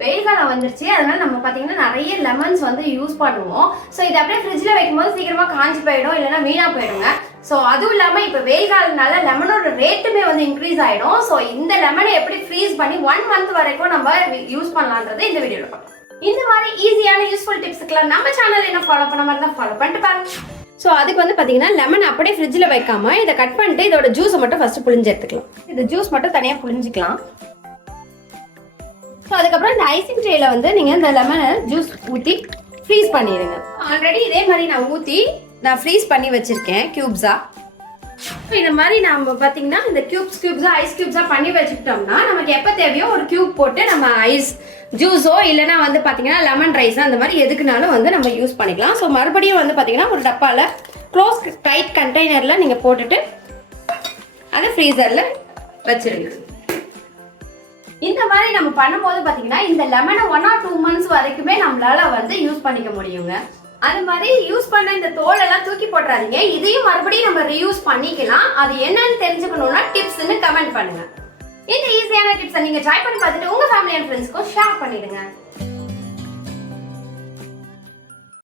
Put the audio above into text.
வெயில் காலம் வந்துருச்சு, அதனால நம்ம பார்த்தீங்கன்னா நிறைய லெமன்ஸ் வந்து யூஸ் பண்ணுவோம். ஸோ இது அப்படியே ஃப்ரிட்ஜில் வைக்கும்போது சீக்கிரமாக காஞ்சி போயிடும், இல்லைன்னா வீணாக போயிடுங்க. ஸோ அதுவும் இல்லாமல் இப்போ வெயில் காலம்னால லெமனோட ரேட்டுமே வந்து இன்க்ரீஸ் ஆகிடும். ஸோ இந்த லெமனை எப்படி ஃப்ரீஸ் பண்ணி 1 மந்த் வரைக்கும் நம்ம யூஸ் பண்ணலான்றது இந்த வீடியோவில் பார்க்கலாம். இந்த மாதிரி ஈஸியான யூஸ்ஃபுல் டிப்ஸுக்கெல்லாம் நம்ம சேனல் என்ன ஃபாலோ பண்ண மாதிரி தான் ஃபாலோ பண்ணிட்டு பாருங்க. ஸோ அதுக்கு வந்து பார்த்தீங்கன்னா லெமன் அப்படியே ஃப்ரிட்ஜில் வைக்காம இதை கட் பண்ணிட்டு இதோட ஜூஸை மட்டும் ஃபஸ்ட்டு புளிஞ்சு எடுத்துக்கலாம். இந்த ஜூஸ் மட்டும் தனியாக புளிஞ்சிக்கலாம். ஸோ அதுக்கப்புறம் இந்த ஐசிங் ட்ரேல வந்து நீங்கள் இந்த லெமனை ஜூஸ் ஊற்றி ஃப்ரீஸ் பண்ணிடுங்க. ஆல்ரெடி இதே மாதிரி நான் ஊற்றி ஃப்ரீஸ் பண்ணி வச்சுருக்கேன் க்யூப்ஸாக. ஸோ இந்த மாதிரி நம்ம பார்த்தீங்கன்னா இந்த க்யூப்ஸாக ஐஸ் க்யூப்ஸாக பண்ணி வச்சுக்கிட்டோம்னா நமக்கு எப்போ தேவையோ ஒரு க்யூப் போட்டு நம்ம ஐஸ் ஜூஸோ இல்லைனா வந்து பார்த்தீங்கன்னா லெமன் ரைஸோ அந்த மாதிரி எதுக்குனாலும் வந்து நம்ம யூஸ் பண்ணிக்கலாம். ஸோ மறுபடியும் வந்து பார்த்தீங்கன்னா ஒரு டப்பாவில் க்ளோஸ் டைட் கண்டெய்னரில் நீங்கள் போட்டுட்டு அதை ஃப்ரீசரில் வச்சுருங்க. இந்த மாதிரி நம்ம பண்ணும்போது பார்த்தீங்கன்னா இந்த லெமனை 1 or 2 months வரைக்குமே நம்மளால வந்து யூஸ் பண்ணிக்க முடியுங்க. அது மாதிரி யூஸ் பண்ண இந்த தோலெல்லாம் தூக்கி போட்டுறாதீங்க. இதையும் மறுபடியும் நம்ம ரீயூஸ் பண்ணிக்கலாம். அது என்னன்னு தெரிஞ்சுக்கணும்னா டிப்ஸ்ன்னு கமெண்ட் பண்ணுங்க. இந்த ஈஸியான டிப்ஸை நீங்க ட்ரை பண்ணி பார்த்துட்டு உங்க ஃபேமிலி அண்ட் ஃப்ரெண்ட்ஸ்க்கும் ஷேர் பண்ணிடுங்க.